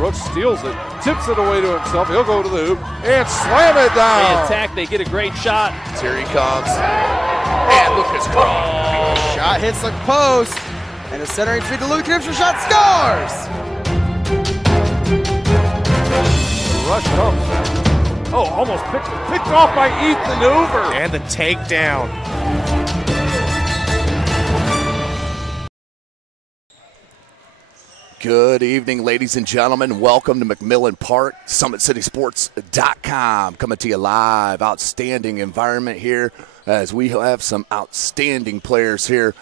Brooks steals it, tips it away to himself. He'll go to the hoop and slam it down. They attack, they get a great shot. Here he comes. And Lucas Craw. Shot hits the post. And the centering feed to Luke Gibson. Shot scores! The rush comes. Oh, almost picked off by Ethan Hoover. And the takedown. Good evening, ladies and gentlemen. Welcome to McMillan Park, SummitCitySports.com. Coming to you live. Outstanding environment here as we have some outstanding players here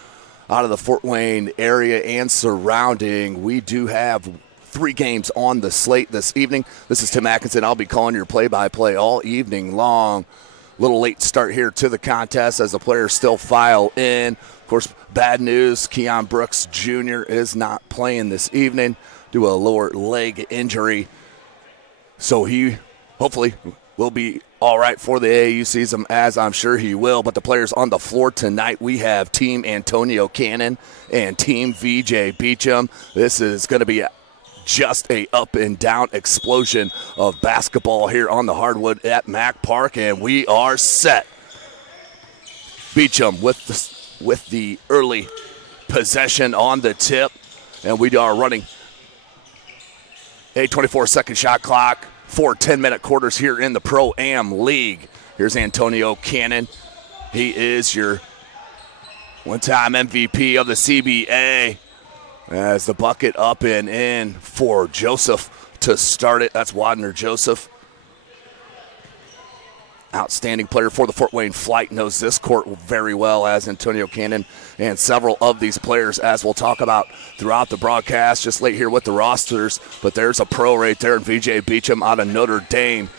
out of the Fort Wayne area and surrounding. We do have 3 games on the slate this evening. This is Tim Atkinson. I'll be calling your play-by-play all evening long. Little late start here to the contest as the players still file in. Of course, bad news, Keon Brooks Jr. is not playing this evening due to a lower leg injury. So he hopefully will be all right for the AAU season, as I'm sure he will. But the players on the floor tonight, we have Team Antonio Cannon and Team VJ Beachem. This is going to be just a up and down explosion of basketball here on the hardwood at Mack Park, and we are set. Beachem with the early possession on the tip, and we are running a 24-second shot clock, 4 10-minute quarters here in the Pro-Am League. Here's Antonio Cannon. He is your one-time MVP of the CBA. As the bucket up and in for Joseph to start it. That's Wadner Joseph. Outstanding player for the Fort Wayne Flight. Knows this court very well, as Antonio Cannon and several of these players, as we'll talk about throughout the broadcast. Just late here with the rosters, but there's a pro right there in VJ Beachem out of Notre Dame.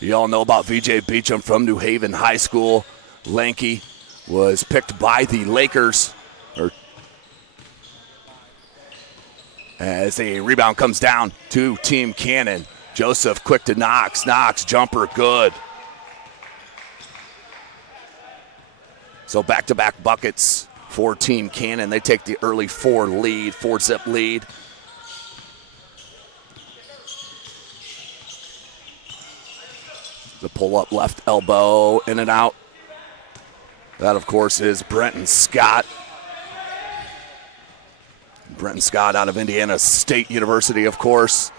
You all know about VJ Beachem from New Haven High School. Lanky was picked by the Lakers, as a rebound comes down to Team Cannon. Joseph quick to Knox. Knox, jumper, good. So back-to-back buckets for Team Cannon. They take the early 4-zip lead. The pull-up left elbow, in and out. That, of course, is Brenton Scott. Brenton Scott out of Indiana State University, of course,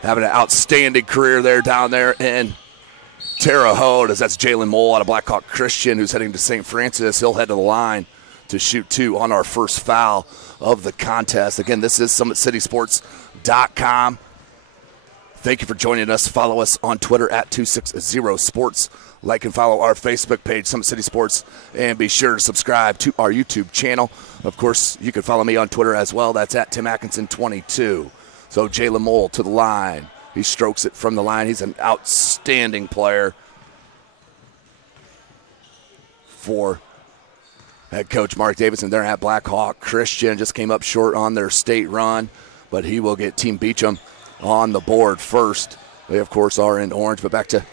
having an outstanding career there down there in Terre Haute, as that's Jalen Mole out of Blackhawk Christian, who's heading to St. Francis. He'll head to the line to shoot 2 on our first foul of the contest. Again, this is SummitCitySports.com. Thank you for joining us. Follow us on Twitter at 260sports. Like and follow our Facebook page, Summit City Sports, and be sure to subscribe to our YouTube channel. Of course, you can follow me on Twitter as well. That's at Tim Atkinson22. So Jalen Mole to the line. He strokes it from the line. He's an outstanding player for head coach Mark Davidson. They're at Blackhawk Christian. Just came up short on their state run, but he will get Team Beachem on the board first. They, of course, are in orange, but back to,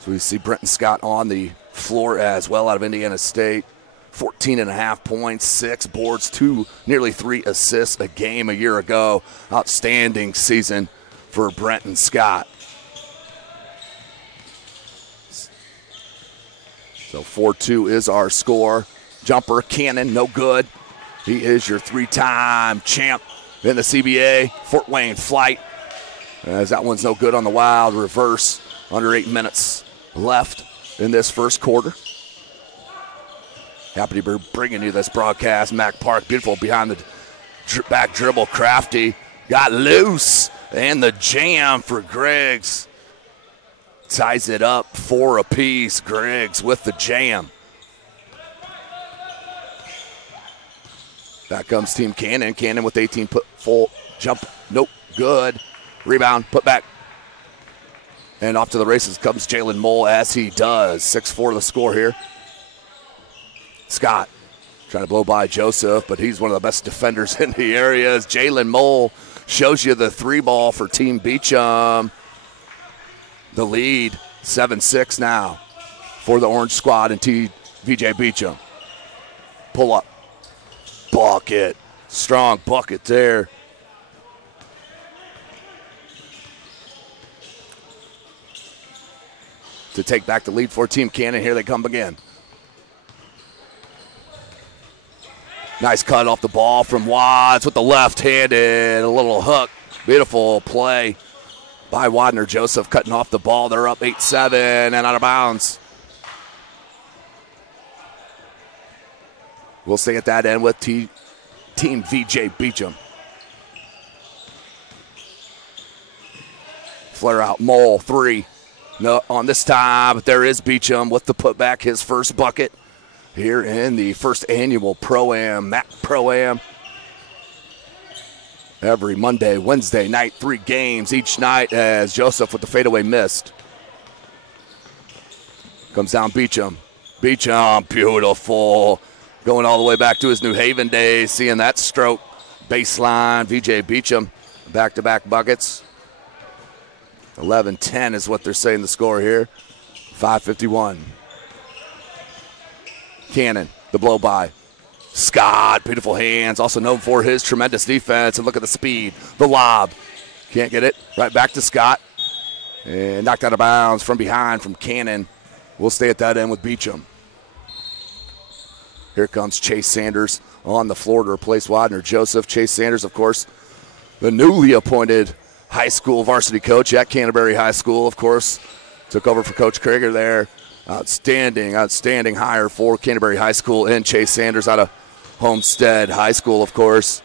so we see Brenton Scott on the floor as well out of Indiana State. 14.5 points, 6 boards, 2, nearly 3 assists a game a year ago. Outstanding season for Brenton Scott. So 4-2 is our score. Jumper, Cannon, no good. He is your 3-time champ in the CBA, Fort Wayne Flight. As that one's no good on the Wild. Reverse, under 8 minutes left in this first quarter. Happy to be bringing you this broadcast. Mack Park, beautiful behind the back dribble. Crafty got loose, and the jam for Griggs. Ties it up 4 apiece. Griggs with the jam. Back comes Team Cannon. Cannon with 18 full jump. Nope, good. Rebound, put back. And off to the races comes Jalen Mole, as he does. 6-4 the score here. Scott trying to blow by Joseph, but he's one of the best defenders in the area. As Jalen Mole shows you the 3-ball for Team Beachem. The lead, 7-6 now for the Orange Squad and VJ Beachem. Pull up. Bucket. Strong bucket there. to take back the lead for Team Cannon. Here they come again. Nice cut off the ball from Watts with the left-handed, a little hook. Beautiful play by Wadner Joseph cutting off the ball. They're up 8-7 and out of bounds. We'll stay at that end with Team VJ Beachem. Flare out, Mole, 3. No, on this time, but there is Beachem with the putback, his first bucket here in the first annual Pro-Am, MAC Pro-Am. Every Monday, Wednesday night, 3 games each night as Joseph with the fadeaway missed. Comes down Beachem. Beachem, beautiful. Going all the way back to his New Haven days, seeing that stroke. Baseline, VJ Beachem, back-to-back buckets. 11-10 is what they're saying the score here. 5:51. Cannon, the blow by. Scott, beautiful hands, also known for his tremendous defense. And look at the speed, the lob. Can't get it. Right back to Scott. And knocked out of bounds from behind from Cannon. We'll stay at that end with Beachem. Here comes Chase Sanders on the floor to replace Wadner Joseph. Chase Sanders, of course, the newly appointed high school varsity coach at Canterbury High School, of course. Took over for Coach Krieger there. Outstanding hire for Canterbury High School and Chase Sanders out of Homestead High School, of course.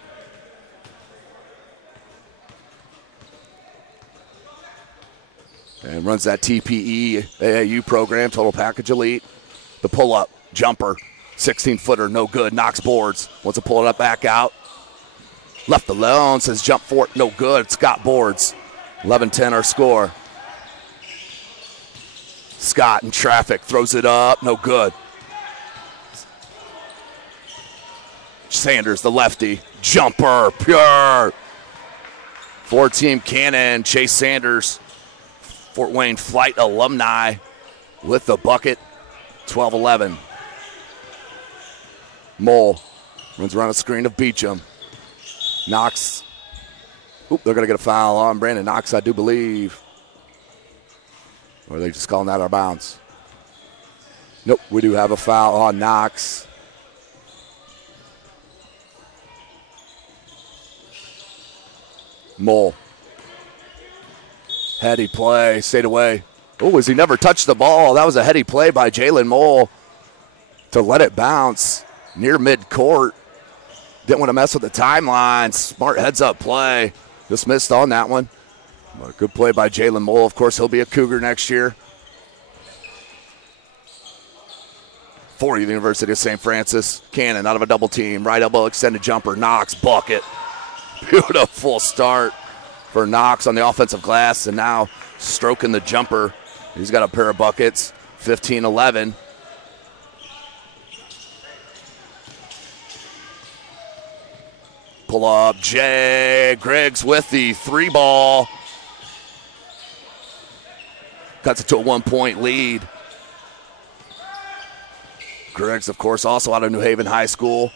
And runs that TPE AAU program, Total Package Elite. The pull-up, jumper, 16-footer, no good, knocks boards. Wants to pull it up, back out. Left alone, says jump for it, no good. Scott boards. 11-10 our score. Scott in traffic, throws it up, no good. Sanders, the lefty, jumper, pure. For Team Cannon, Chase Sanders, Fort Wayne Flight alumni with the bucket, 12-11. Mole runs around the screen of Beachem. Knox. Oop, they're going to get a foul on Brandon Knox, I do believe. Or are they just calling that out of bounds? Nope, we do have a foul on Knox. Mole. Heady play, stayed away. Oh, as he never touched the ball. That was a heady play by Jalen Mole to let it bounce near midcourt. Didn't want to mess with the timeline. Smart heads-up play. Just missed on that one. But good play by Jalen Mole. Of course, he'll be a Cougar next year. For the University of St. Francis. Cannon out of a double team. Right elbow extended jumper. Knox, bucket. Beautiful start for Knox on the offensive glass. And now stroking the jumper. He's got a pair of buckets. 15-11. Pull up, Jay Griggs with the 3-ball. Cuts it to a 1-point lead. Griggs, of course, also out of New Haven High School.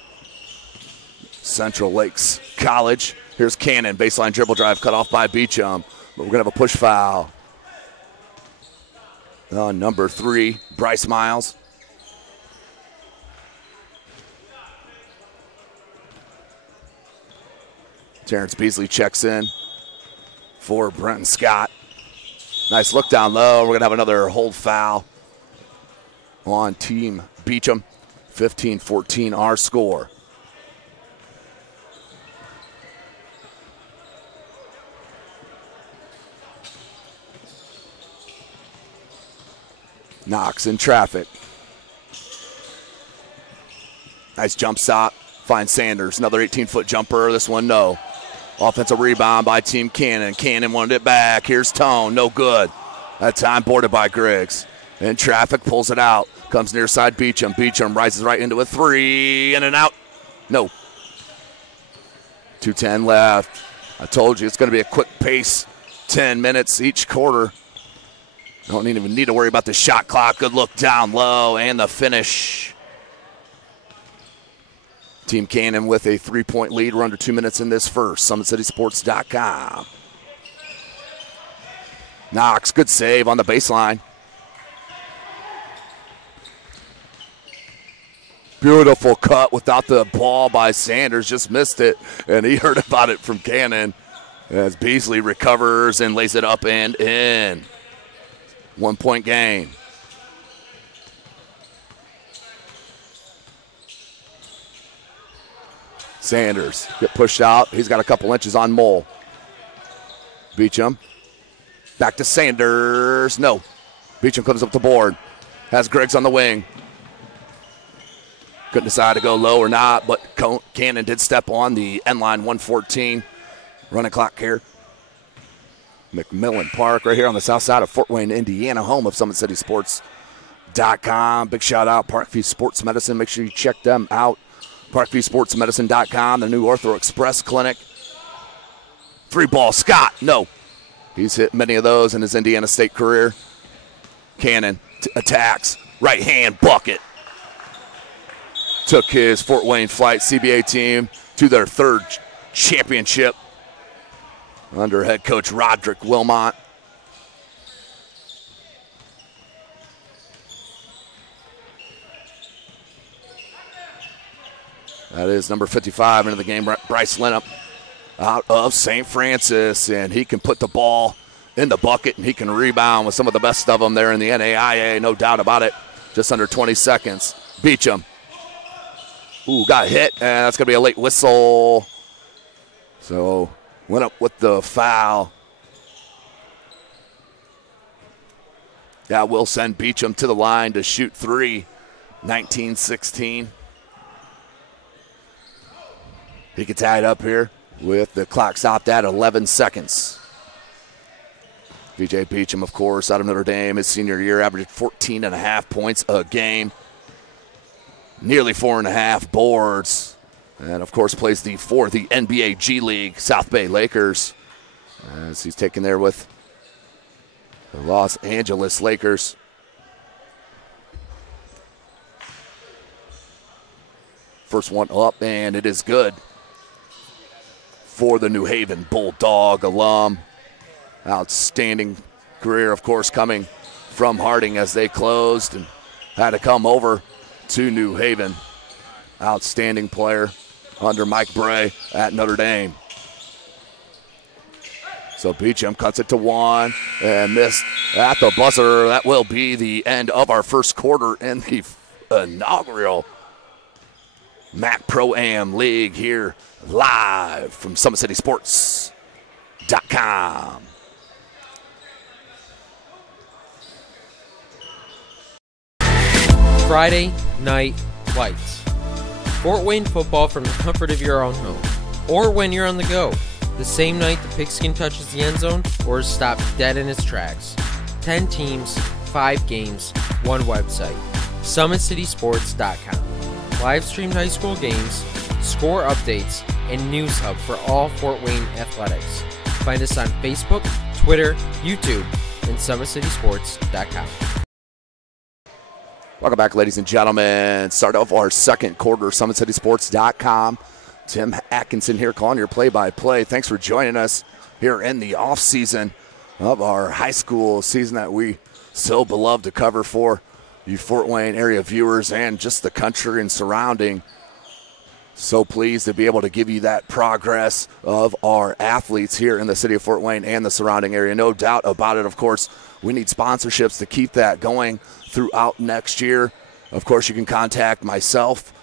Central Lakes College. Here's Cannon, baseline dribble drive cut off by Beachem. But we're going to have a push foul. Number 3, Bryce Miles. Terrence Beasley checks in for Brenton Scott. Nice look down low. We're going to have another hold foul on Team Beachem. 15-14 our score. Knox in traffic. Nice jump stop. Finds Sanders. Another 18-foot jumper. This one, no. Offensive rebound by Team Cannon. Cannon wanted it back. Here's Tone. No good. That time boarded by Griggs. In traffic, pulls it out. Comes near side Beachem. Beachem rises right into a 3. In and out. No. 2:10 left. I told you it's going to be a quick pace. 10 minutes each quarter. Don't even need to worry about the shot clock. Good look down low and the finish. Team Cannon with a 3-point lead. We're under 2 minutes in this first. SummitCitySports.com. Knox, good save on the baseline. Beautiful cut without the ball by Sanders. Just missed it, and he heard about it from Cannon as Beasley recovers and lays it up and in. 1 point game. Sanders get pushed out. He's got a couple inches on Mole. Beachem. Back to Sanders. No. Beachem comes up the board. Has Griggs on the wing. Couldn't decide to go low or not, but Cannon did step on the end line. 1:14. Running clock here. McMillan Park right here on the south side of Fort Wayne, Indiana, home of SummitCitySports.com. Big shout out Parkview Sports Medicine. Make sure you check them out. ParkviewSportsMedicine.com, the new Ortho Express Clinic. 3-ball, Scott, no. He's hit many of those in his Indiana State career. Cannon attacks, right hand bucket. Took his Fort Wayne Flight CBA team to their third championship under head coach Roderick Wilmot. That is number 55 into the game, Bryce Linnup out of St. Francis, and he can put the ball in the bucket, and he can rebound with some of the best of them there in the NAIA, no doubt about it. Just under 20 seconds. Beachem. Ooh, got hit, and that's going to be a late whistle. So Linnup with the foul. That will send Beachem to the line to shoot three, 19-16. He can tie it up here with the clock stopped at 11 seconds. VJ Beachem, of course, out of Notre Dame, his senior year, averaged 14.5 points a game. Nearly 4.5 boards. And, of course, plays for the NBA G League, South Bay Lakers, as he's taken there with the Los Angeles Lakers. First one up, and it is good for the New Haven Bulldog alum. Outstanding career, of course, coming from Harding as they closed and had to come over to New Haven. Outstanding player under Mike Bray at Notre Dame. So Beachem cuts it to one and missed at the buzzer. That will be the end of our first quarter in the inaugural MAC Pro-Am League here live from SummitCitySports.com. Friday night lights. Fort Wayne football from the comfort of your own home, or when you're on the go. The same night the pigskin touches the end zone or is stopped dead in its tracks. 10 teams, 5 games, 1 website. SummitCitySports.com. Live streamed high school games, score updates, and news hub for all Fort Wayne athletics. Find us on Facebook, Twitter, YouTube, and SummitCitySports.com. Welcome back, ladies and gentlemen. Start off our second quarter, SummitCitySports.com. Tim Atkinson here calling your play-by-play. Thanks for joining us here in the off-season of our high school season that we so beloved to cover for you Fort Wayne area viewers and just the country and surrounding. So pleased to be able to give you that progress of our athletes here in the city of Fort Wayne and the surrounding area. No doubt about it, of course. We need sponsorships to keep that going throughout next year. Of course, you can contact myself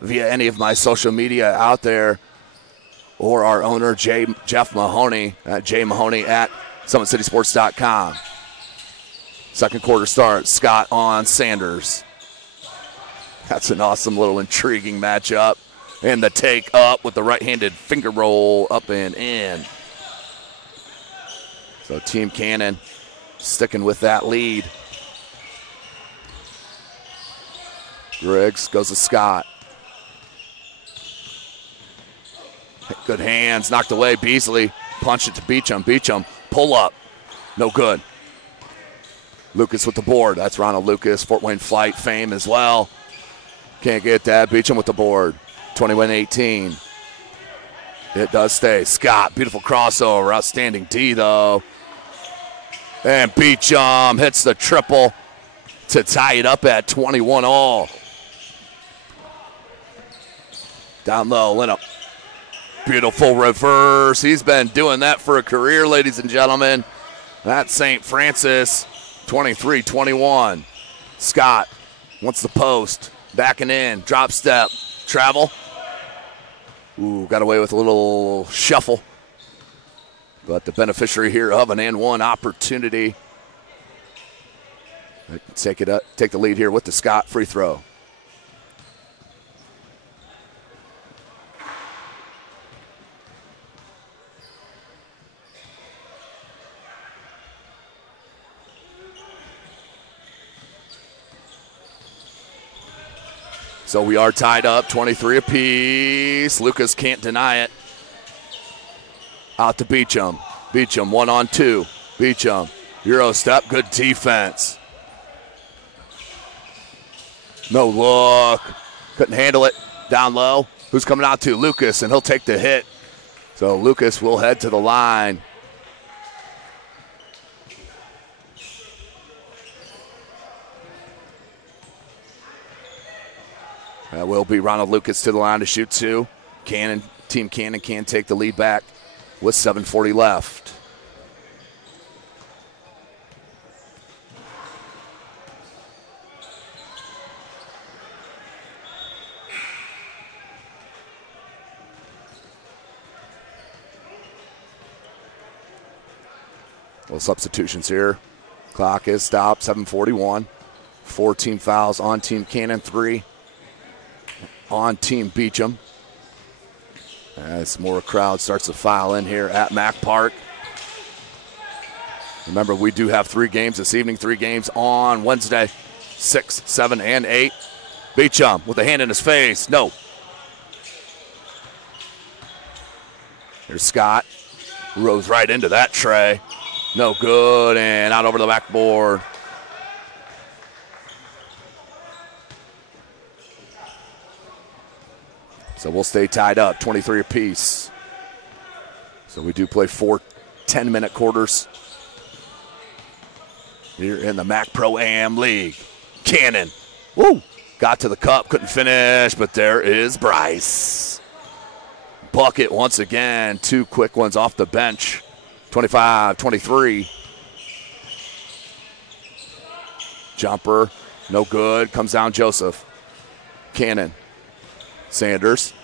via any of my social media out there, or our owner, Jeff Mahoney, at jmahoney at SummitCitySports.com. Second quarter start, Scott on Sanders. That's an awesome little intriguing matchup. And the take up with the right-handed finger roll up and in. So Team Cannon sticking with that lead. Griggs goes to Scott. Good hands, knocked away. Beasley punched it to Beachem. Beachem, pull up. No good. Lucas with the board. That's Ronald Lucas, Fort Wayne Flight fame as well. Can't get that. Beachem with the board. 21-18. It does stay. Scott, beautiful crossover. Outstanding D, though. And Beachem hits the triple to tie it up at 21 all. Down low, Linnup. Beautiful reverse. He's been doing that for a career, ladies and gentlemen. That's St. Francis, 23-21. Scott wants the post. Backing in, drop step, travel. Ooh, got away with a little shuffle. But the beneficiary here of an and one opportunity. Take the lead here with the Scott free throw. So we are tied up, 23 apiece. Lucas can't deny it. Out to Beachem. Beachem 1-on-2. Beachem, Euro step, good defense. No look. Couldn't handle it. Down low. Who's coming out to? Lucas, and he'll take the hit. So Lucas will head to the line. That will be Ronald Lucas to the line to shoot two. Team Cannon can take the lead back with 7:40 left. Well, substitutions here. Clock is stopped, 7:41. 4 team fouls on Team Cannon, 3 on Team Beachem. As more crowd starts to file in here at Mack Park. Remember, we do have 3 games this evening, 3 games on Wednesday, 6, 7, and 8. Beachem with a hand in his face. No. Here's Scott. Rose right into that tray. No good, and out over the backboard. So we'll stay tied up, 23 apiece. So we do play 4 10-minute quarters here in the MAC Pro-Am League. Cannon, woo, got to the cup, couldn't finish, but there is Bryce. Bucket once again, 2 quick ones off the bench. 25-23. Jumper, no good, comes down Joseph. Cannon. Sanders.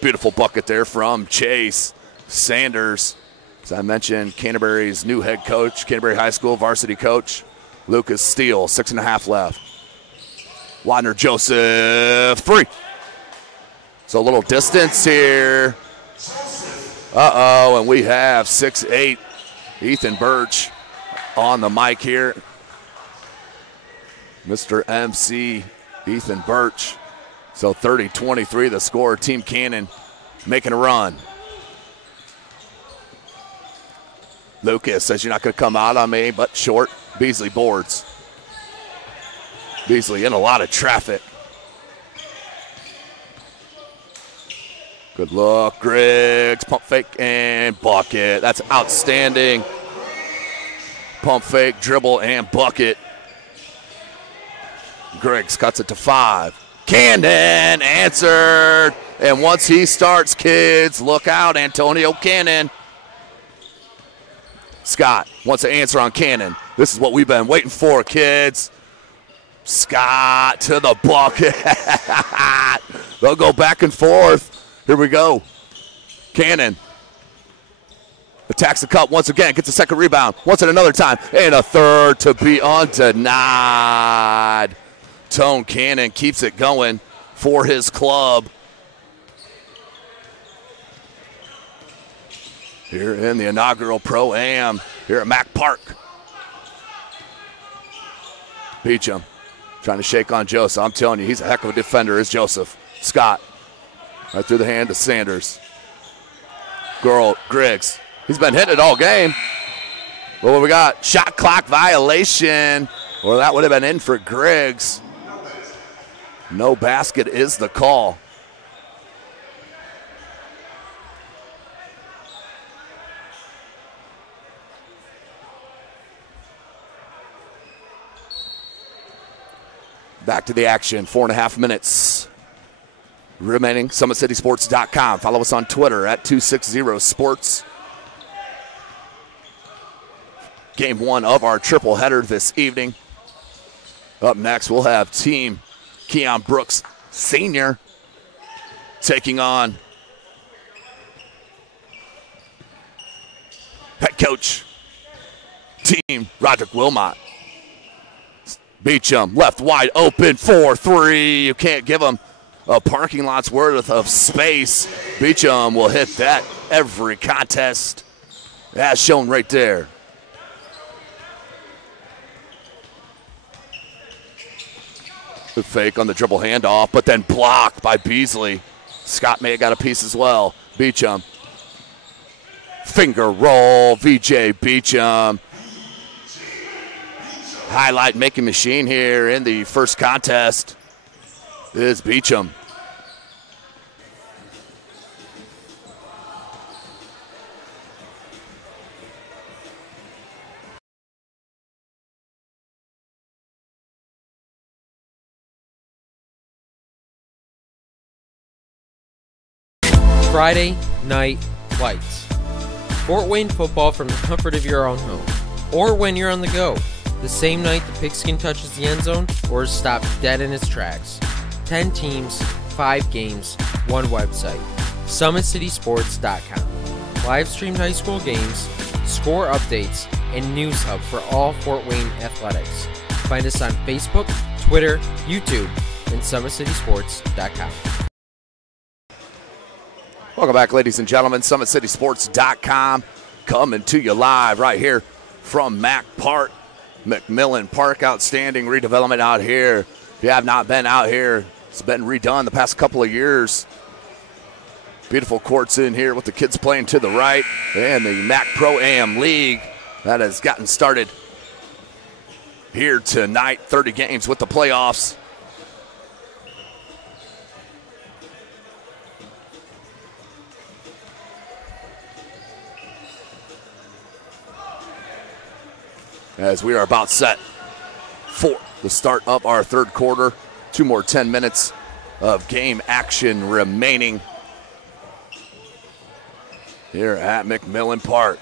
Beautiful bucket there from Chase Sanders. As I mentioned, Canterbury's new head coach, Canterbury High School varsity coach, Lucas Steele, 6.5 left. Wadner Joseph, 3. So a little distance here. And we have 6'8", Ethan Birch on the mic here. Mr. MC Ethan Birch. So 30-23 the score. Team Cannon making a run. Lucas says you're not going to come out on me, but short. Beasley boards. Beasley in a lot of traffic. Good look, Griggs, pump fake and bucket. That's outstanding. Pump fake, dribble, and bucket. Griggs cuts it to 5. Cannon answered. And once he starts, kids, look out, Antonio Cannon. Scott wants to answer on Cannon. This is what we've been waiting for, kids. Scott to the bucket. They'll go back and forth. Here we go. Cannon attacks the cup once again, gets a second rebound, wants it another time, and a third to be undenied. Tone Cannon keeps it going for his club. Here in the inaugural Pro-Am here at Mack Park. Beachem trying to shake on Joseph. I'm telling you, he's a heck of a defender, is Joseph. Scott. Right through the hand to Sanders. Griggs. He's been hitting it all game. Well, what we got? Shot clock violation. Well, that would have been in for Griggs. No basket is the call. Back to the action, 4.5 minutes. remaining. SummitCitySports.com. Follow us on Twitter at 260sports. Game one of our triple header this evening. Up next, we'll have Team Keon Brooks Sr. taking on head coach Team Roderick Wilmot. Beachem left wide open for three. You can't give him a parking lot's worth of space. Beachem will hit that every contest, as shown right there. The fake on the dribble handoff, but then blocked by Beasley. Scott may have got a piece as well. Beachem. Finger roll, VJ Beachem. Highlight making machine here in the first contest is Beachem. Friday night lights. Fort Wayne football from the comfort of your own home, or when you're on the go. The same night the pigskin touches the end zone or is stopped dead in its tracks. 10 teams, 5 games, 1 website. SummitCitySports.com. Live streamed high school games, score updates, and news hub for all Fort Wayne athletics. Find us on Facebook, Twitter, YouTube, and SummitCitySports.com. Welcome back, ladies and gentlemen. SummitCitySports.com coming to you live right here from Mack Park. McMillan Park, outstanding redevelopment out here. If you have not been out here, it's been redone the past couple of years. Beautiful courts in here with the kids playing to the right. And the Mack Pro-Am League that has gotten started here tonight. 30 games with the playoffs. As we are about set for the start of our third quarter. 2 more 10 minutes of game action remaining here at McMillan Park.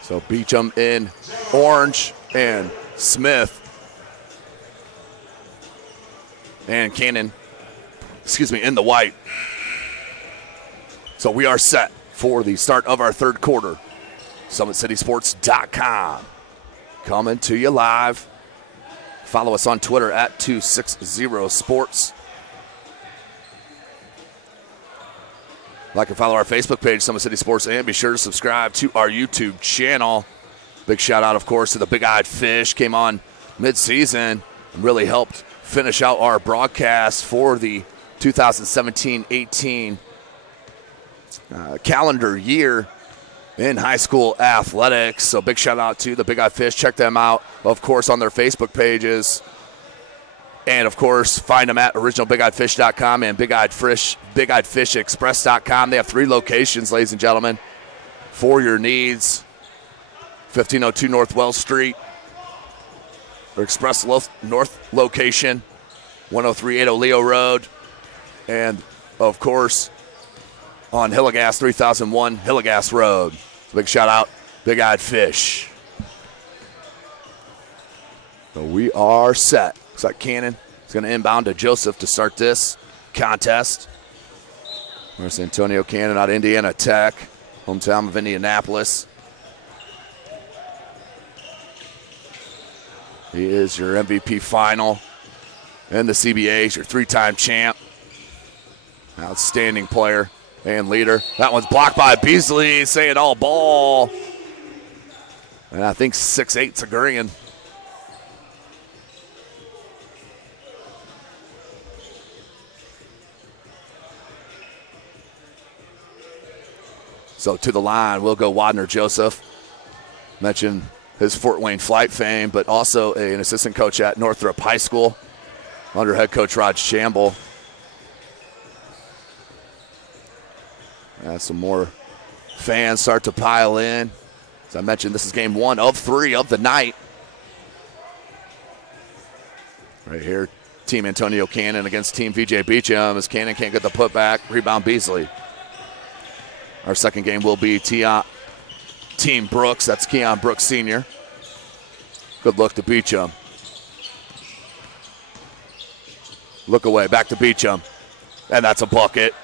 So Beachem in orange and Smith and Cannon, in the white. So we are set for the start of our third quarter. SummitCitySports.com coming to you live. Follow us on Twitter at 260sports. Like and follow our Facebook page, Summit City Sports, and be sure to subscribe to our YouTube channel. Big shout out, of course, to the Big Eyed Fish. Came on mid-season and really helped finish out our broadcast for the 2017-18 calendar year in high school athletics. So big shout out to the Big Eye Fish. Check them out, of course, on their Facebook pages. And, of course, find them at originalbigeyefish.com and bigeyefish.express.com. They have 3 locations, ladies and gentlemen, for your needs. 1502 North Wells Street, or Express North location, 10380 Leo Road, and, of course, on Hillegas, 3001 Hillegas Road. So big shout out, Big Eyed Fish. So we are set. Looks like Cannon is going to inbound to Joseph to start this contest. There's Antonio Cannon out of Indiana Tech, hometown of Indianapolis. He is your MVP final in the CBA. He's your 3-time champ. Outstanding player and leader. That one's blocked by Beasley, saying all ball. And I think 6'8's agreeing. So to the line, we'll go Wadner Joseph. Mentioned his Fort Wayne flight fame, but also an assistant coach at Northrop High School under head coach Rod Shamble. As some more fans start to pile in. As I mentioned, this is game 1 of 3 of the night. Right here, Team Antonio Cannon against Team VJ Beachem as Cannon can't get the putback. Rebound Beasley. Our second game will be Team Brooks. That's Keon Brooks Sr. Good look to Beachem. Look away, back to Beachem. And that's a bucket.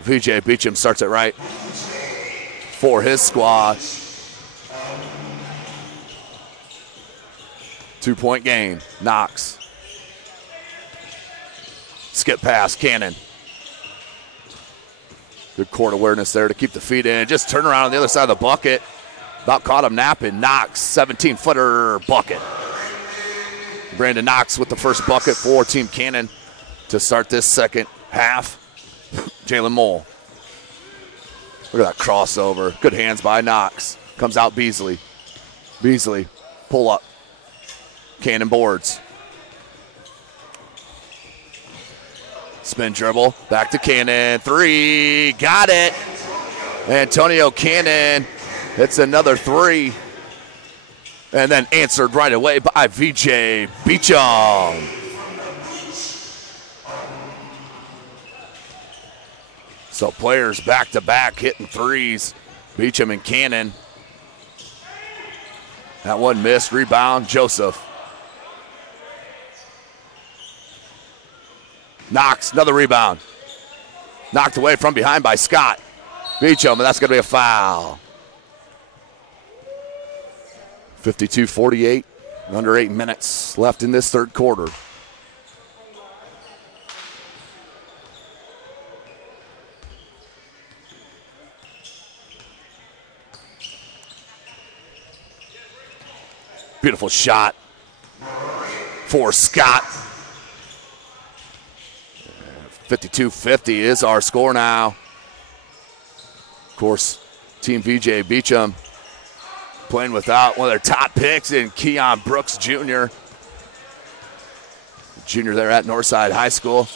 VJ Beachem starts it right for his squad. 2-point game. Knox. Skip pass, Cannon. Good court awareness there to keep the feet in. Just turn around on the other side of the bucket. About caught him napping. Knox, 17-footer bucket. Brandon Knox with the first bucket for Team Cannon to start this second half. Jalen Mole. Look at that crossover. Good hands by Knox. Comes out Beasley. Beasley, pull up. Cannon boards. Spin dribble. Back to Cannon. 3. Got it. Antonio Cannon hits another 3. And then answered right away by VJ Beachem. So players back-to-back hitting 3s. Beachem and Cannon. That one missed. Rebound, Joseph. Knox, another rebound. Knocked away from behind by Scott. Beachem, and that's going to be a foul. 52-48, under 8 minutes left in this third quarter. Beautiful shot for Scott. 52-50 is our score now. Of course, Team VJ Beachem playing without one of their top picks in Keon Brooks Jr. Junior there at Northside High School.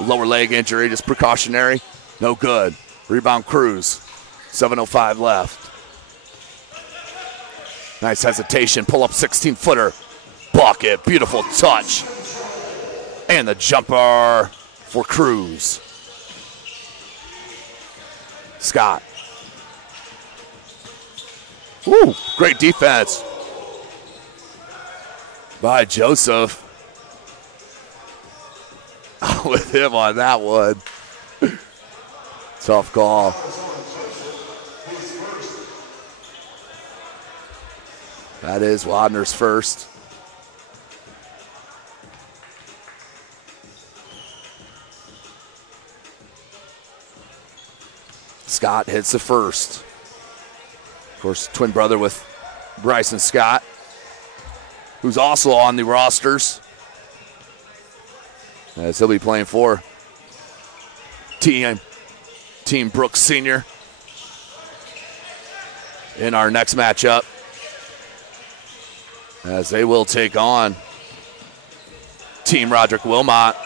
Lower leg injury, just precautionary. No good. Rebound Cruz. 7:05 left. Nice hesitation. Pull up 16-footer. Bucket. Beautiful touch. And the jumper for Cruz. Scott. Woo, great defense by Joseph. With him on that one. Tough call. That is Wadner's first. Scott hits the first. Of course, twin brother with Bryson Scott, who's also on the rosters, as he'll be playing for Team Brooks Sr. in our next matchup, as they will take on Team Roderick Wilmot.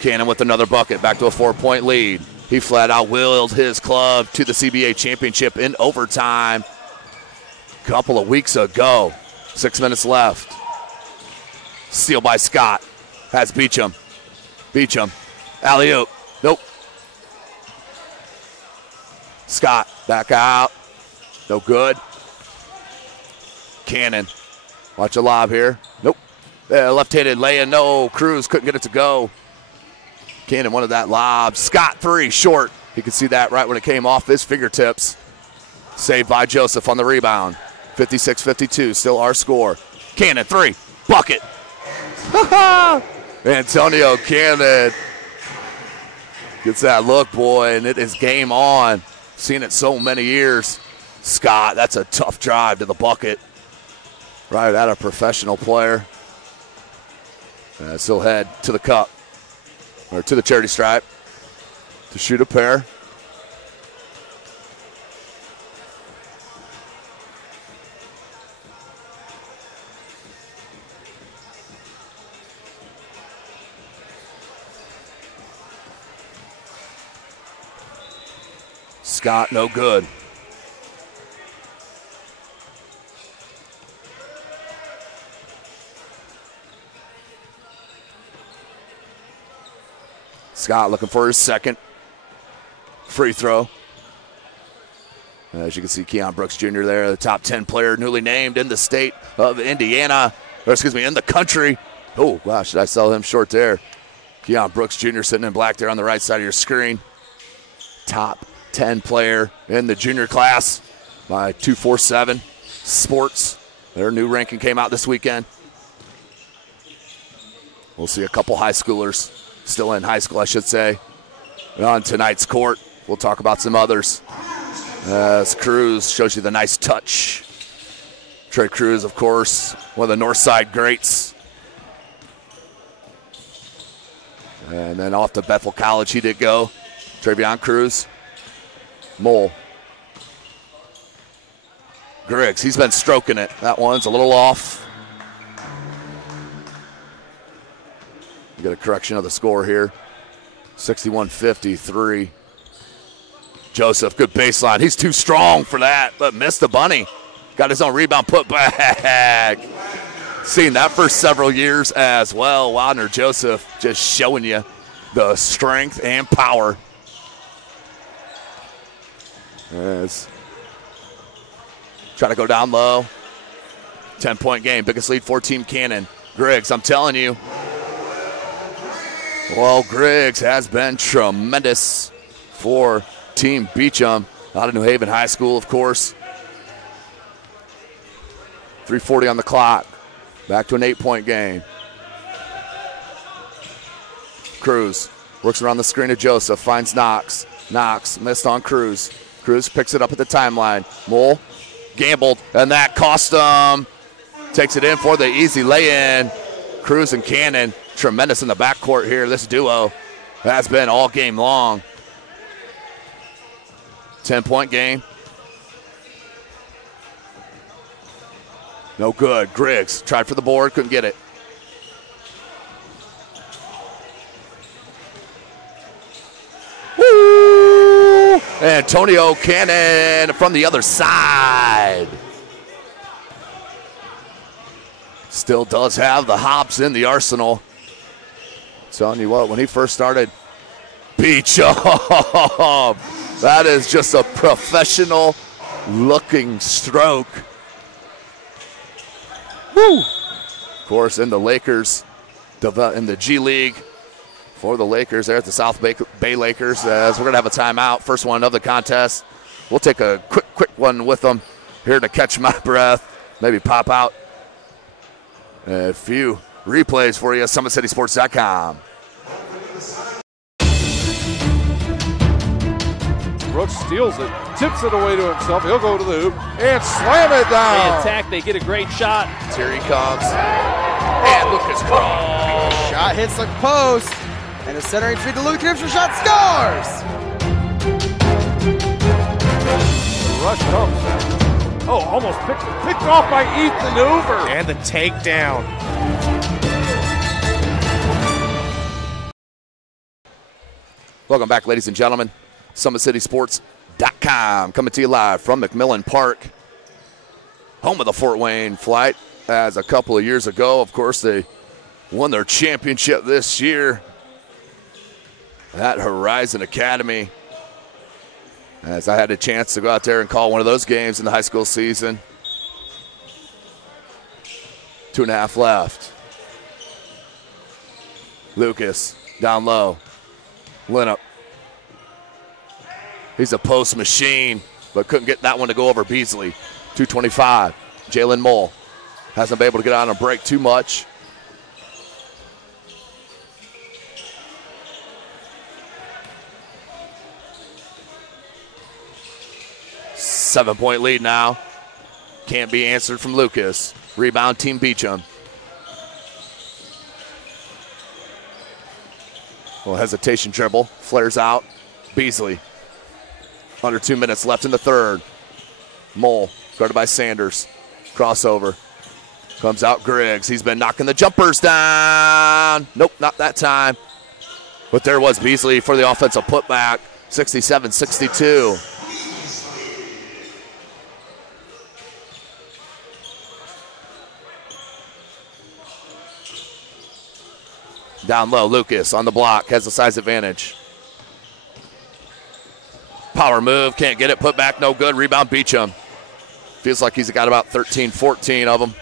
Cannon with another bucket, back to a 4-point lead. He flat out willed his club to the CBA championship in overtime a couple of weeks ago. 6 minutes left. Steal by Scott. Has Beachem. Beachem. Alley-oop. Nope. Scott back out. No good. Cannon. Watch a lob here. Nope. Left-handed lay-in. No. Cruz couldn't get it to go. Cannon wanted that lob. Scott 3, short. You can see that right when it came off his fingertips. Saved by Joseph on the rebound. 56-52, still our score. Cannon 3, bucket. Antonio Cannon gets that look, boy, and it is game on. Seen it so many years. Scott, that's a tough drive to the bucket. Right at a professional player. Still head to the cup. Or to the charity stripe to shoot a pair. Scott, no good. Scott looking for his second free throw. As you can see, Keon Brooks Jr. there, the top 10 player newly named in the state of Indiana, or excuse me, in the country. Oh, wow, should I sell him short there? Keon Brooks Jr. sitting in black there on the right side of your screen. Top 10 player in the junior class by 247 Sports. Their new ranking came out this weekend. We'll see a couple high schoolers, still in high school, I should say, on tonight's court. We'll talk about some others. As Cruz shows you the nice touch. Trey Cruz, of course, one of the Northside greats. And then off to Bethel College he did go. Travion Cruz. Mole. Griggs, he's been stroking it. That one's a little off. You get a correction of the score here. 61-53. Joseph, good baseline. He's too strong for that, but missed the bunny. Got his own rebound put back. Seen that for several years as well. Wildner Joseph just showing you the strength and power. As try to go down low. 10-point game, biggest lead for Team Cannon. Griggs, I'm telling you. Well, Griggs has been tremendous for Team Beachem out of New Haven High School, of course. 3:40 on the clock. Back to an 8-point game. Cruz works around the screen of Joseph, finds Knox. Knox missed on Cruz. Cruz picks it up at the timeline. Mole gambled, and that cost him. Takes it in for the easy lay-in. Cruz and Cannon, tremendous in the backcourt here. This duo has been all game long. 10-point game. No good. Griggs tried for the board, couldn't get it. Woo! Antonio Cannon from the other side. Still does have the hops in the arsenal. Telling you what, when he first started, Beachem. That is just a professional looking stroke. Woo! Of course, in the Lakers, in the G League, for the Lakers there at the South Bay Lakers, as we're going to have a timeout. First one of the contest. We'll take a quick one with them here to catch my breath, maybe pop out a few replays for you at SummitCitySports.com. Brooks steals it, tips it away to himself. He'll go to the hoop and slam it down. They attack, they get a great shot. Here he comes. And Lucas Cross. Shot hits the post. And a centering feed to Luke Knipster. Shot scores! The rush comes. Oh, almost picked off by Ethan Hoover. And the takedown. Welcome back, ladies and gentlemen. SummitCitySports.com coming to you live from McMillan Park, home of the Fort Wayne Flight. As a couple of years ago, of course, they won their championship this year at Horizon Academy. As I had a chance to go out there and call one of those games in the high school season. 2.5 left. Lucas down low. Linnup. He's a post machine, but couldn't get that one to go over Beasley. 2:25. Jalen Mole hasn't been able to get on a break too much. Seven-point lead now. Can't be answered from Lucas. Rebound, Team Beachem. Well, hesitation dribble. Flares out. Beasley. Under 2 minutes left in the third. Mole, guarded by Sanders. Crossover. Comes out Griggs. He's been knocking the jumpers down. Nope, not that time. But there was Beasley for the offensive putback. 67-62. Down low, Lucas on the block, has the size advantage. Power move, can't get it, put back, no good. Rebound, Beachem. Feels like he's got about 13, 14 of them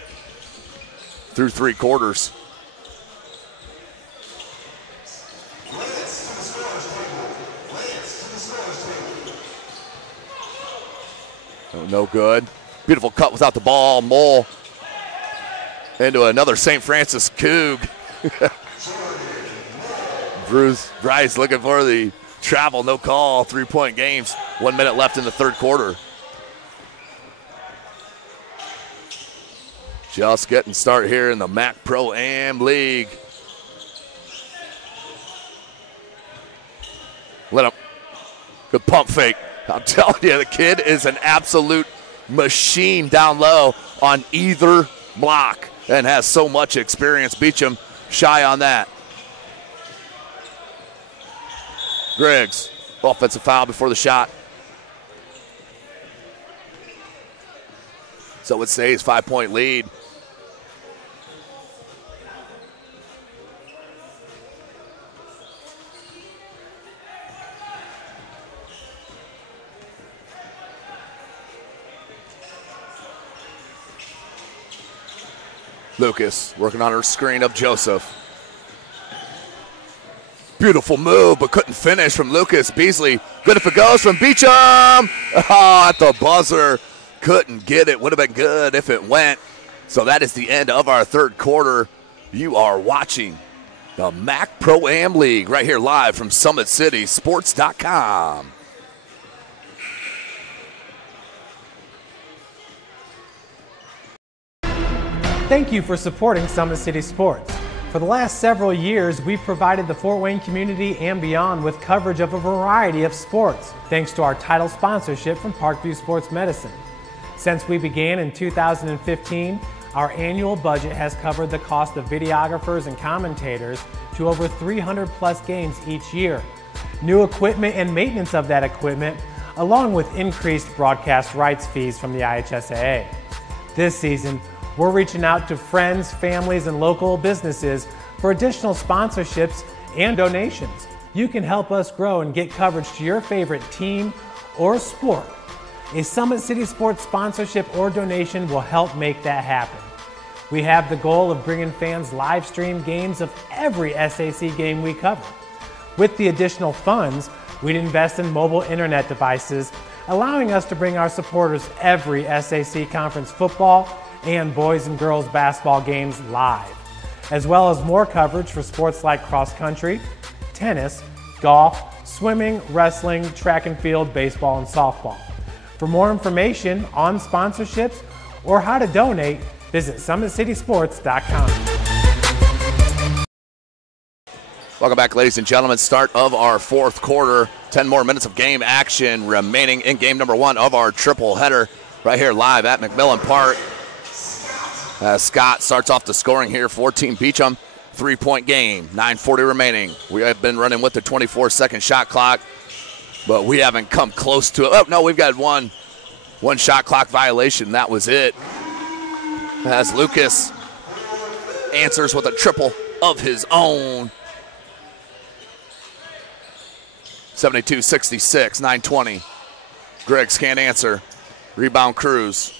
through 3 quarters. Oh, no good. Beautiful cut without the ball. Mole into another St. Francis Coug. Bryce looking for the travel, no call, 3-point games. 1 minute left in the third quarter. Just getting started here in the MAC Pro-Am League. Let him. Good pump fake. I'm telling you, the kid is an absolute machine down low on either block and has so much experience. Beachem shy on that. Griggs, offensive foul before the shot. So it stays 5-point lead. Lucas working on her screen of Joseph. Beautiful move, but couldn't finish from Lucas. Beasley, good if it goes from Beachem. Oh, at the buzzer. Couldn't get it. Would have been good if it went. So that is the end of our third quarter. You are watching the MAC Pro-Am League right here live from SummitCitySports.com. Thank you for supporting Summit City Sports. For the last several years, we've provided the Fort Wayne community and beyond with coverage of a variety of sports, thanks to our title sponsorship from Parkview Sports Medicine. Since we began in 2015, our annual budget has covered the cost of videographers and commentators to over 300 plus games each year. New equipment and maintenance of that equipment, along with increased broadcast rights fees from the IHSAA. This season, we're reaching out to friends, families, and local businesses for additional sponsorships and donations. You can help us grow and get coverage to your favorite team or sport. A Summit City Sports sponsorship or donation will help make that happen. We have the goal of bringing fans live stream games of every SAC game we cover. With the additional funds, we'd invest in mobile internet devices, allowing us to bring our supporters every SAC conference football and boys and girls basketball games live, as well as more coverage for sports like cross country, tennis, golf, swimming, wrestling, track and field, baseball, and softball. For more information on sponsorships or how to donate, visit SummitCitySports.com. Welcome back, ladies and gentlemen. Start of our fourth quarter. 10 more minutes of game action remaining in game number 1 of our triple header right here live at McMillan Park. Scott starts off the scoring here for Team Beachem. 3-point game, 9:40 remaining. We have been running with the 24-second shot clock, but we haven't come close to it. Oh, no, we've got one shot clock violation. That was it. As Lucas answers with a triple of his own. 72-66, 9:20. Griggs can't answer. Rebound Cruz.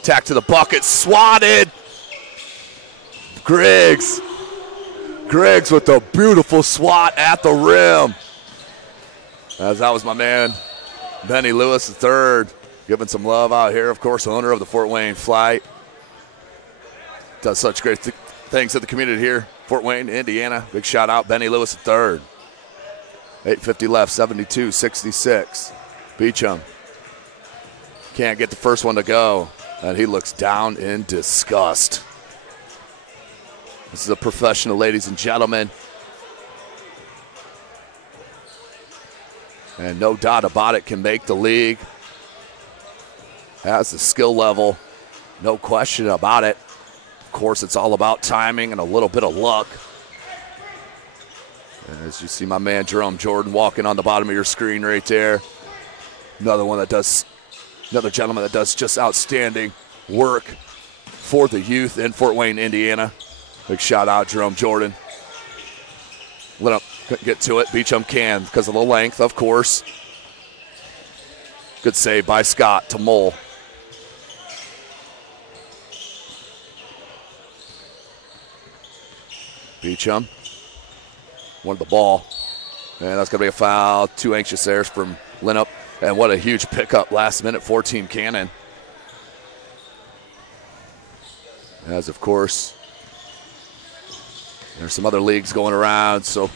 Attack to the bucket, swatted. Griggs with a beautiful swat at the rim. As that was my man, Benny Lewis III, giving some love out here. Of course, owner of the Fort Wayne Flight. Does such great things to the community here. Fort Wayne, Indiana. Big shout out, Benny Lewis III. 8:50 left, 72-66. Beachem can't get the first one to go. And he looks down in disgust. This is a professional, ladies and gentlemen. And no doubt about it, can make the league. Has the skill level, no question about it. Of course, it's all about timing and a little bit of luck. And as you see my man Jerome Jordan walking on the bottom of your screen right there. Another gentleman that does just outstanding work for the youth in Fort Wayne, Indiana. Big shout out, Jerome Jordan. Lineup couldn't get to it. Beachem can because of the length, of course. Good save by Scott to Mole. Beachem wanted the ball. And that's going to be a foul. Too anxious there from Lineup. And what a huge pickup last minute for Team Cannon. As, of course, there's some other leagues going around, so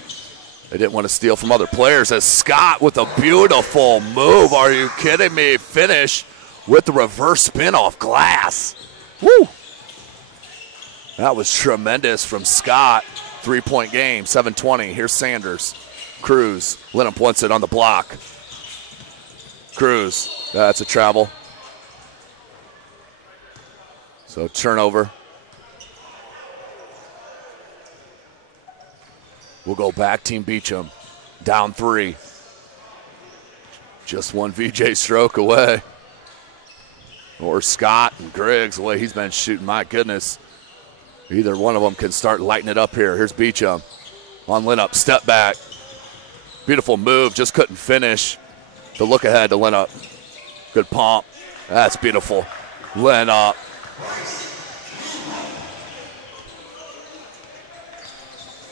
they didn't want to steal from other players. As Scott with a beautiful move. Are you kidding me? Finish with the reverse spin off glass. Woo! That was tremendous from Scott. 3-point game, 7:20. Here's Sanders. Cruz. Lineup wants it on the block. Cruz. That's a travel. So turnover. We'll go back, Team Beachem. Down 3. Just one VJ stroke away. Or Scott and Griggs, the way he's been shooting, my goodness. Either one of them can start lighting it up here. Here's Beachem on Lineup, step back. Beautiful move, just couldn't finish. The look ahead to Lineup. Good pump. That's beautiful. Lineup.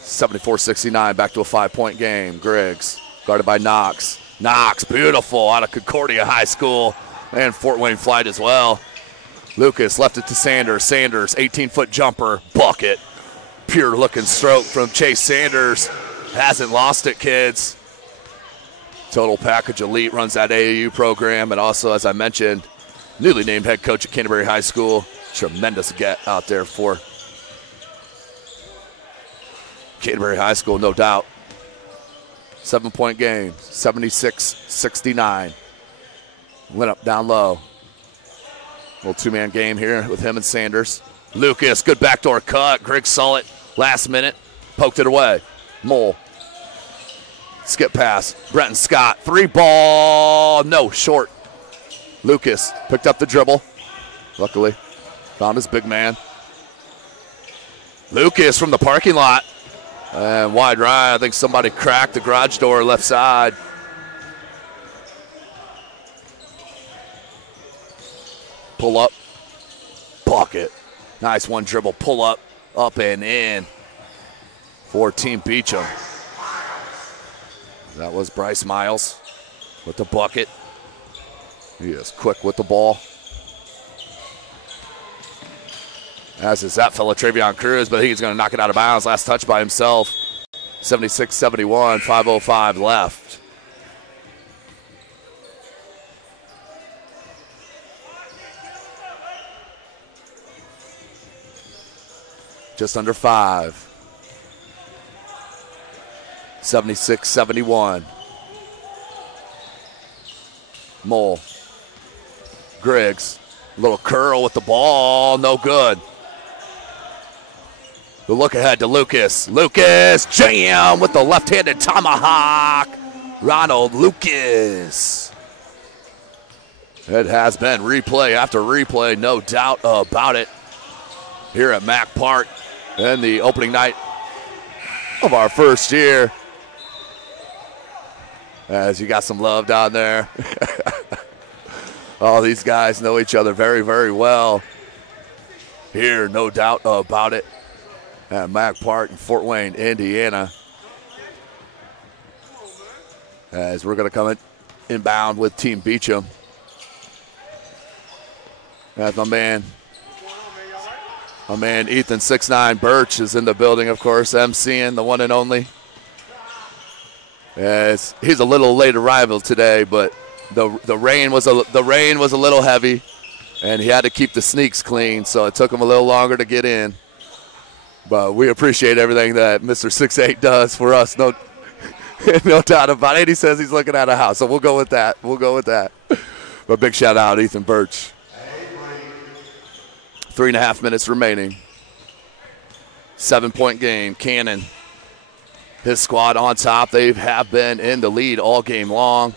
(74-69), back to a 5-point game. Griggs, guarded by Knox. Knox, beautiful, out of Concordia High School. And Fort Wayne Flight as well. Lucas left it to Sanders. Sanders, 18-foot jumper, bucket. Pure looking stroke from Chase Sanders. Hasn't lost it, kids. Total Package Elite runs that AAU program, and also, as I mentioned, newly named head coach at Canterbury High School. Tremendous get out there for Canterbury High School, no doubt. 7-point game, 76-69. Lineup down low. Little two-man game here with him and Sanders. Lucas, good backdoor cut. Griggs saw it last minute, poked it away. Mole. Skip pass. Brenton Scott. 3-ball. No, short. Lucas picked up the dribble. Luckily, found his big man. Lucas from the parking lot. And wide right. I think somebody cracked the garage door left side. Pull up. Bucket. Nice one dribble. Pull up. Up and in for Team Beachem. That was Bryce Miles with the bucket. He is quick with the ball. As is that fella, Travion Cruz, but he's going to knock it out of bounds. Last touch by himself. 76-71, 5:05 left. Just under 5. 76-71. Mole. Griggs. Little curl with the ball. No good. The look ahead to Lucas. Lucas, jam with the left-handed tomahawk. Ronald Lucas. It has been replay after replay, no doubt about it. Here at Mack Park and the opening night of our first year. As you got some love down there. All these guys know each other very, very well. Here, no doubt about it, at Mack Park in Fort Wayne, Indiana. As we're going to come inbound with Team Beachem. As my man Ethan 6'9" Birch is in the building, of course, emceeing, the one and only. As he's a little late arrival today, but the rain was a little heavy, and he had to keep the sneaks clean, so it took him a little longer to get in. But we appreciate everything that Mr. 6'8" does for us, no doubt about it. He says he's looking at a house, so we'll go with that. But big shout out, Ethan Birch. 3.5 minutes remaining. 7-point game. Cannon, his squad on top. They have been in the lead all game long.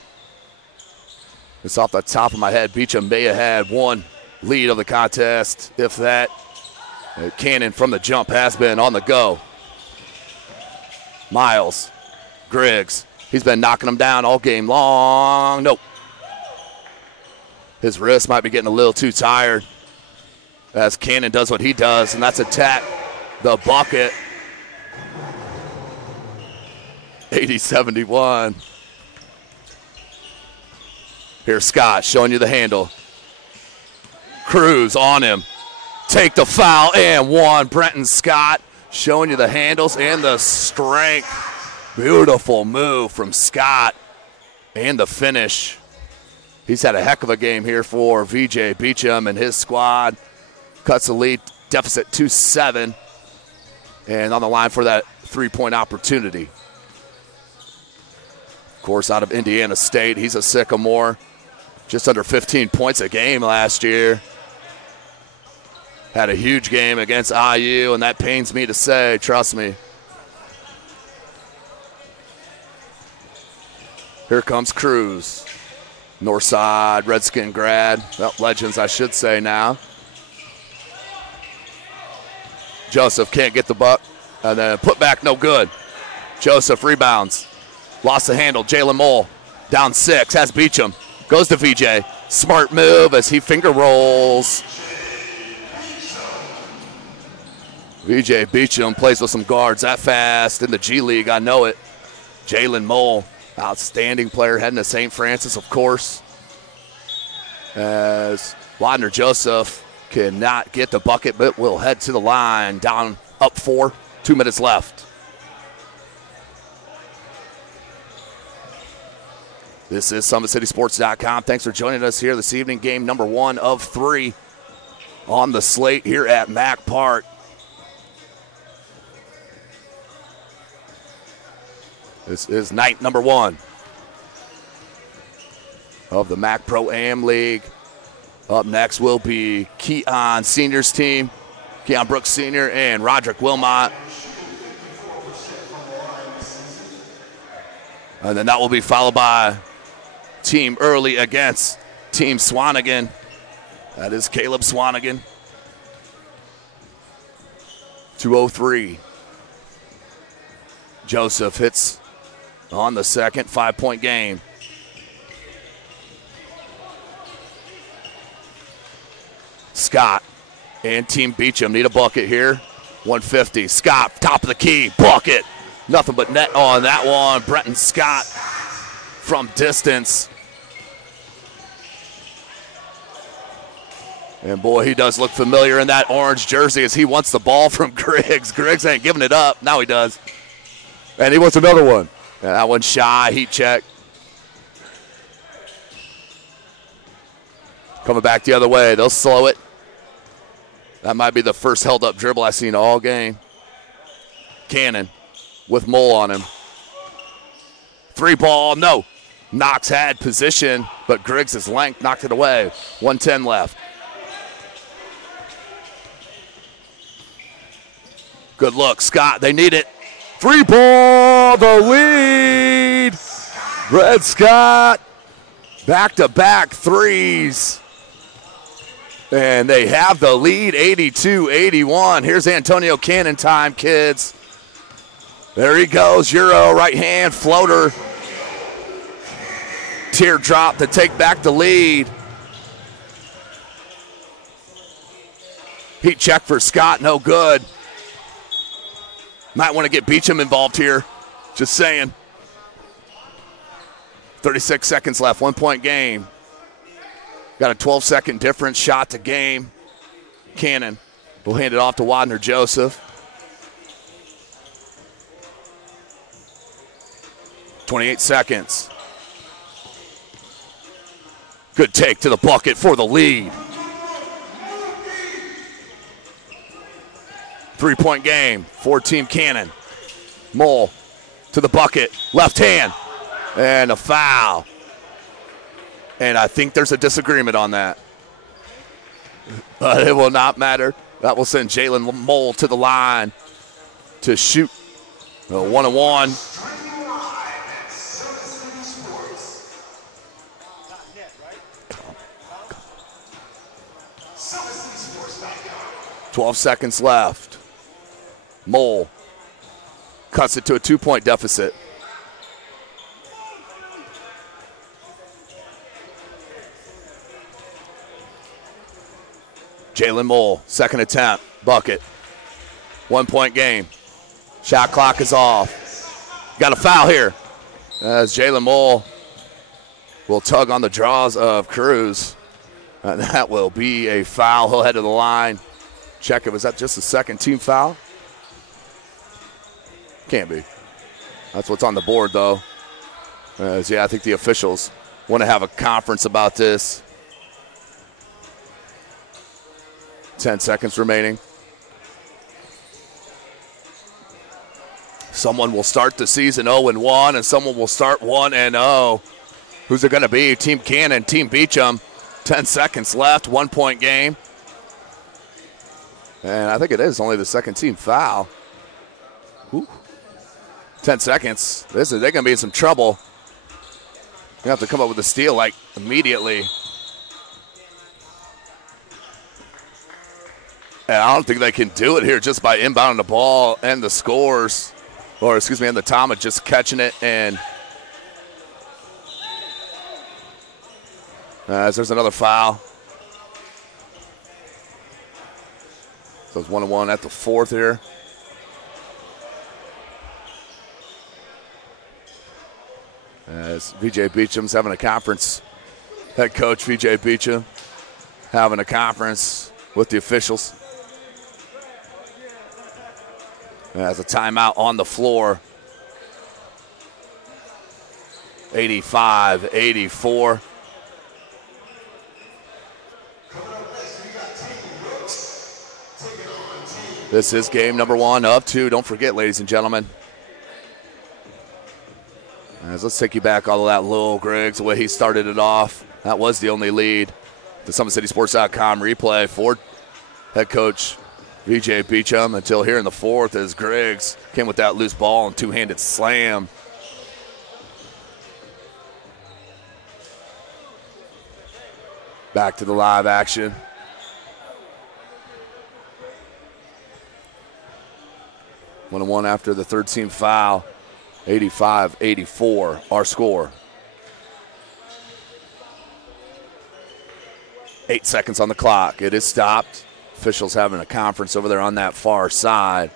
It's off the top of my head. Beachem may have had one lead of the contest, if that. Cannon from the jump has been on the go. Miles, Griggs, he's been knocking him down all game long. Nope. His wrist might be getting a little too tired as Cannon does what he does, and that's attack the bucket. 80-71. Here's Scott showing you the handle. Cruz on him. Take the foul and one. Brenton Scott showing you the handles and the strength. Beautiful move from Scott and the finish. He's had a heck of a game here for VJ Beachem and his squad. Cuts the lead deficit to 7 and on the line for that three-point opportunity. Of course, out of Indiana State, he's a Sycamore. Just under 15 points a game last year. Had a huge game against IU, and that pains me to say, trust me. Here comes Cruz. Northside Redskin grad. Well, Legends, I should say now. Joseph can't get the buck. And then put back, no good. Joseph rebounds. Lost the handle. Jalen Mole down 6. Has Beachem. Goes to VJ. Smart move as he finger rolls. VJ Beachem plays with some guards that fast in the G League. I know it. Jalen Mole, outstanding player, heading to St. Francis, of course. As Wadner Joseph cannot get the bucket, but will head to the line. Down, up 4, 2 minutes left. This is SummitCitySports.com. Thanks for joining us here this evening. Game number 1 of 3 on the slate here at Mack Park. This is night number 1 of the Mack Pro-Am League. Up next will be Keon Senior's team. Keon Brooks Sr. and Roderick Wilmot. And then that will be followed by Team Early against Team Swanigan. That is Caleb Swanigan. 2:03. Joseph hits on the second, 5-point game. Scott and Team Beachem need a bucket here. 150. Scott, top of the key, bucket. Nothing but net on that one. Brenton Scott from distance. And boy, he does look familiar in that orange jersey as he wants the ball from Griggs. Griggs ain't giving it up. Now he does. And he wants another one. And that one's shy, heat check. Coming back the other way. They'll slow it. That might be the first held-up dribble I've seen all game. Cannon with Mole on him. 3 ball, no. Knox had position, but Griggs' length knocked it away. 1:10 left. Good look, Scott, they need it. 3 ball, the lead. Red Scott, back-to-back threes. And they have the lead, 82-81. Here's Antonio Cannon time, kids. There he goes, Euro, right hand, floater. Teardrop to take back the lead. Heat check for Scott, no good. Might want to get Beachem involved here. Just saying. 36 seconds left, 1-point game. Got a 12-second difference, shot to game. Cannon will hand it off to Wadner Joseph. 28 seconds. Good take to the bucket for the lead. 3-point game for Team Cannon. Mole to the bucket, left hand, and a foul. And I think there's a disagreement on that. But it will not matter. That will send Jalen Mole to the line to shoot a 1-on-1. 12 seconds left. Mole cuts it to a 2-point deficit. Jalen Mole, second attempt, bucket. 1-point game. Shot clock is off. Got a foul here as Jalen Mole will tug on the draws of Cruz. And that will be a foul. He'll head to the line. Check it. Was that just a second team foul? Can't be. That's what's on the board, though. Yeah, I think the officials want to have a conference about this. 10 seconds remaining. Someone will start the season 0-1, and someone will start 1-0. Who's it going to be? Team Cannon, Team Beachem. 10 seconds left, 1-point game. And I think it is only the second team foul. Whew. 10 seconds. They're going to be in some trouble. You have to come up with a steal like immediately. And I don't think they can do it here just by inbounding the ball and the scores. Or, excuse me, and the Tama just catching it. And as there's another foul. So it's 1-1 at the fourth here. As VJ Beachem's having a conference. Head coach VJ Beachem having a conference with the officials. As a timeout on the floor. 85-84. This is game number 1 of 2. Don't forget, ladies and gentlemen. As let's take you back all of that Lowell Griggs, the way he started it off. That was the only lead. The SummitCitySports.com replay for head coach VJ Beachem until here in the fourth as Griggs came with that loose ball and two-handed slam. Back to the live action. 1-1 after the third team foul. 85-84, our score. 8 seconds on the clock. It is stopped. Officials having a conference over there on that far side.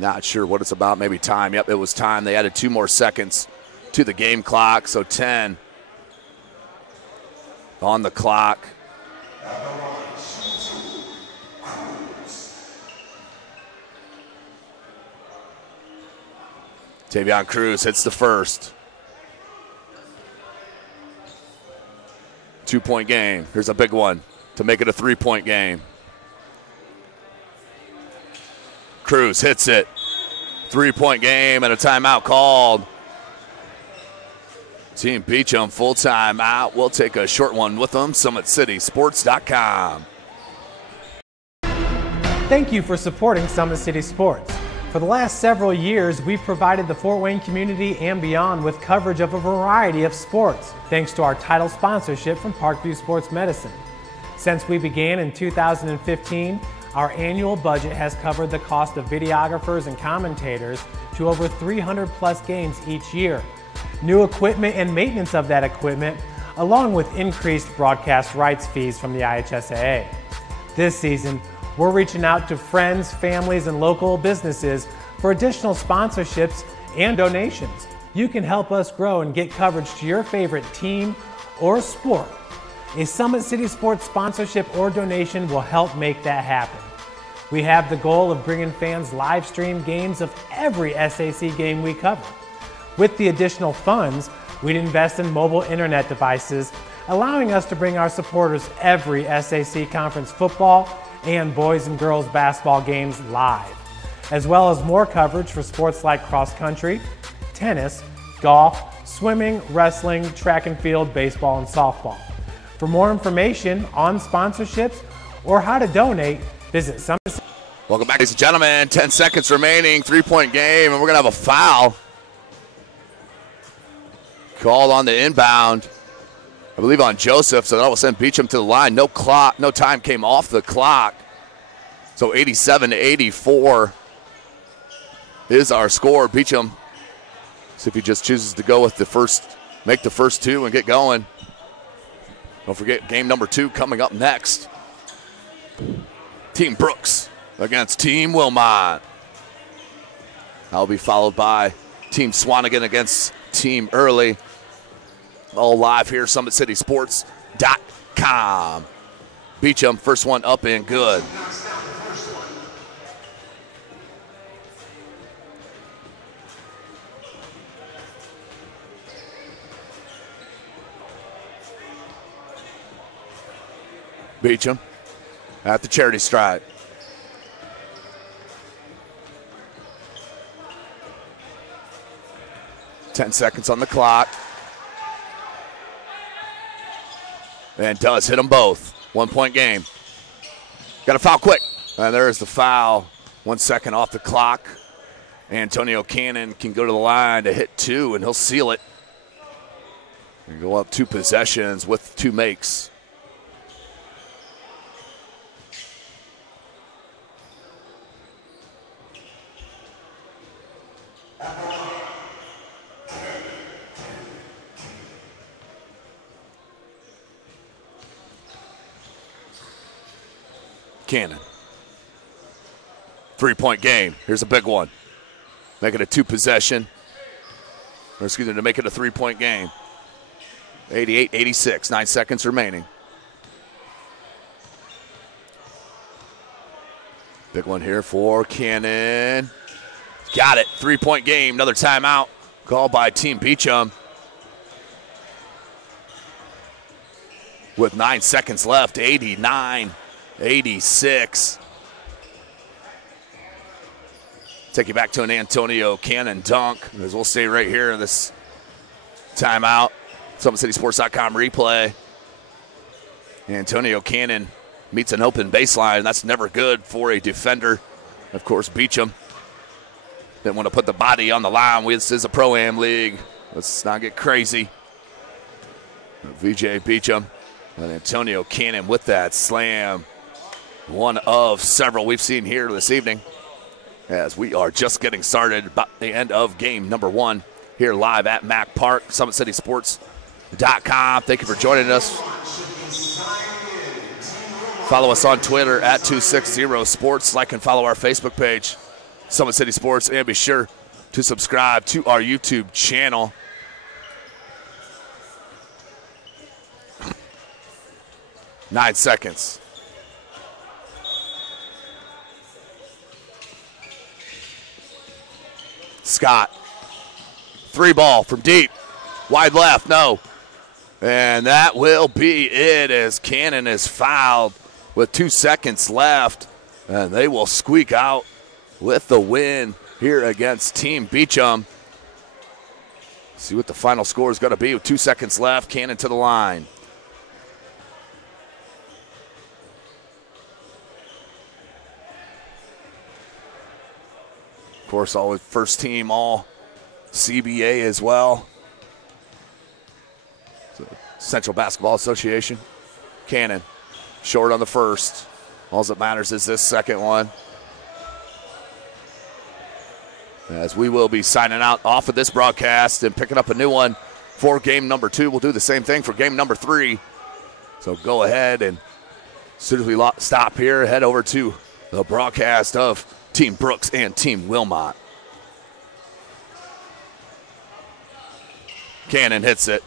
Not sure what it's about. Maybe time. Yep, it was time. They added 2 more seconds to the game clock, so 10 on the clock. Tavion Cruz hits the first. 2-point game. Here's a big one to make it a 3-point game. Cruz hits it. 3-point game and a timeout called. Team Beachem full timeout. We'll take a short one with them. SummitCitySports.com. Thank you for supporting Summit City Sports. For the last several years, we've provided the Fort Wayne community and beyond with coverage of a variety of sports, thanks to our title sponsorship from Parkview Sports Medicine. Since we began in 2015, our annual budget has covered the cost of videographers and commentators to over 300 plus games each year. New equipment and maintenance of that equipment, along with increased broadcast rights fees from the IHSAA. This season, we're reaching out to friends, families, and local businesses for additional sponsorships and donations. You can help us grow and get coverage to your favorite team or sport. A Summit City Sports sponsorship or donation will help make that happen. We have the goal of bringing fans live stream games of every SAC game we cover. With the additional funds, we'd invest in mobile internet devices, allowing us to bring our supporters every SAC conference football and boys and girls basketball games live, as well as more coverage for sports like cross country, tennis, golf, swimming, wrestling, track and field, baseball, and softball. For more information on sponsorships or how to donate, visit Summit. Welcome back, ladies and gentlemen. 10 seconds remaining, 3-point game, and we're going to have a foul called on the inbound. I believe, on Joseph, so that will send Beachem to the line. No clock, no time came off the clock. So 87-84 is our score. Beachem, see if he just chooses to go with the first, make the first two and get going. Don't forget game number 2 coming up next. Team Brooks against Team Wilmot. That'll be followed by Team Swanigan against Team Early. All live here, SummitCitySports.com. Beachem, first one up and good. Beachem at the charity stride. Ten seconds on the clock. And does hit them both. 1 point game. Got to foul quick. And there's the foul. 1 second off the clock. Antonio Cannon can go to the line to hit 2, and he'll seal it. And go up 2 possessions with 2 makes. Cannon. 3-point game. Here's a big one. Make it a 2 possession. Or excuse me, to make it a 3-point game. 88-86. 9 seconds remaining. Big one here for Cannon. Got it. 3-point game. Another timeout called by Team Beachem. With 9 seconds left. 89-86. Take you back to an Antonio Cannon dunk, as we'll stay right here in this timeout. SummitCitySports.com replay. Antonio Cannon meets an open baseline. That's never good for a defender. Of course, Beachem didn't want to put the body on the line. This is a Pro-Am league. Let's not get crazy. VJ Beachem and Antonio Cannon with that slam. One of several we've seen here this evening, as we are just getting started about the end of game number 1 here live at Mack Park, SummitCitySports.com. Thank you for joining us. Follow us on Twitter at 260sports. Like and follow our Facebook page, Summit City Sports, and be sure to subscribe to our YouTube channel. Nine seconds. Scott. 3 ball from deep. Wide left, no. And that will be it, as Cannon is fouled with 2 seconds left. And they will squeak out with the win here against Team Beachem. See what the final score is going to be with 2 seconds left. Cannon to the line. Of course, all first team, all CBA as well. So, Central Basketball Association. Cannon, short on the first. All that matters is this second one. As we will be signing out off of this broadcast and picking up a new one for game number 2. We'll do the same thing for game number 3. So go ahead, and as soon as we stop here, head over to the broadcast of Team Brooks and Team Wilmot. Cannon hits it.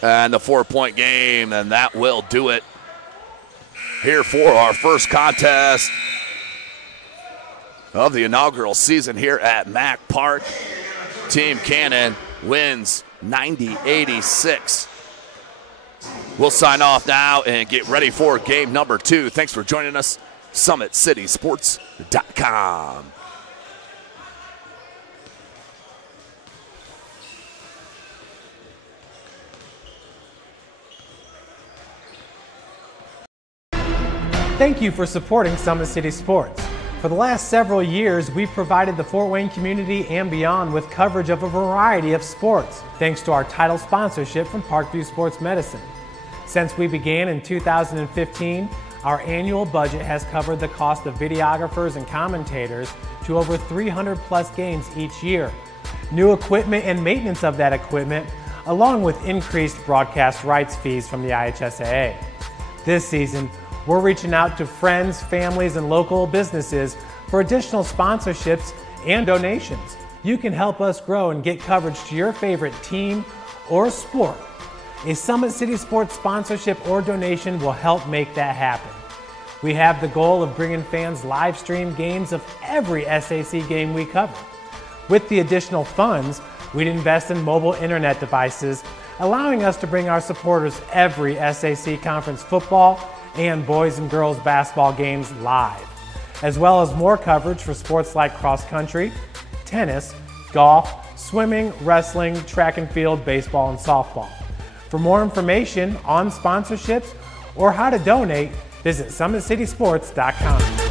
And the 4-point game, and that will do it here for our first contest of the inaugural season here at Mack Park. Team Cannon wins 90-86. We'll sign off now and get ready for game number 2. Thanks for joining us. SummitCitySports.com. Thank you for supporting Summit City Sports. For the last several years, we've provided the Fort Wayne community and beyond with coverage of a variety of sports, thanks to our title sponsorship from Parkview Sports Medicine. Since we began in 2015, our annual budget has covered the cost of videographers and commentators to over 300 plus games each year. New equipment and maintenance of that equipment, along with increased broadcast rights fees from the IHSAA. This season, we're reaching out to friends, families, and local businesses for additional sponsorships and donations. You can help us grow and get coverage to your favorite team or sport. A Summit City Sports sponsorship or donation will help make that happen. We have the goal of bringing fans live stream games of every SAC game we cover. With the additional funds, we'd invest in mobile internet devices, allowing us to bring our supporters every SAC conference football and boys and girls basketball games live, as well as more coverage for sports like cross country, tennis, golf, swimming, wrestling, track and field, baseball, and softball. For more information on sponsorships or how to donate, visit SummitCitySports.com.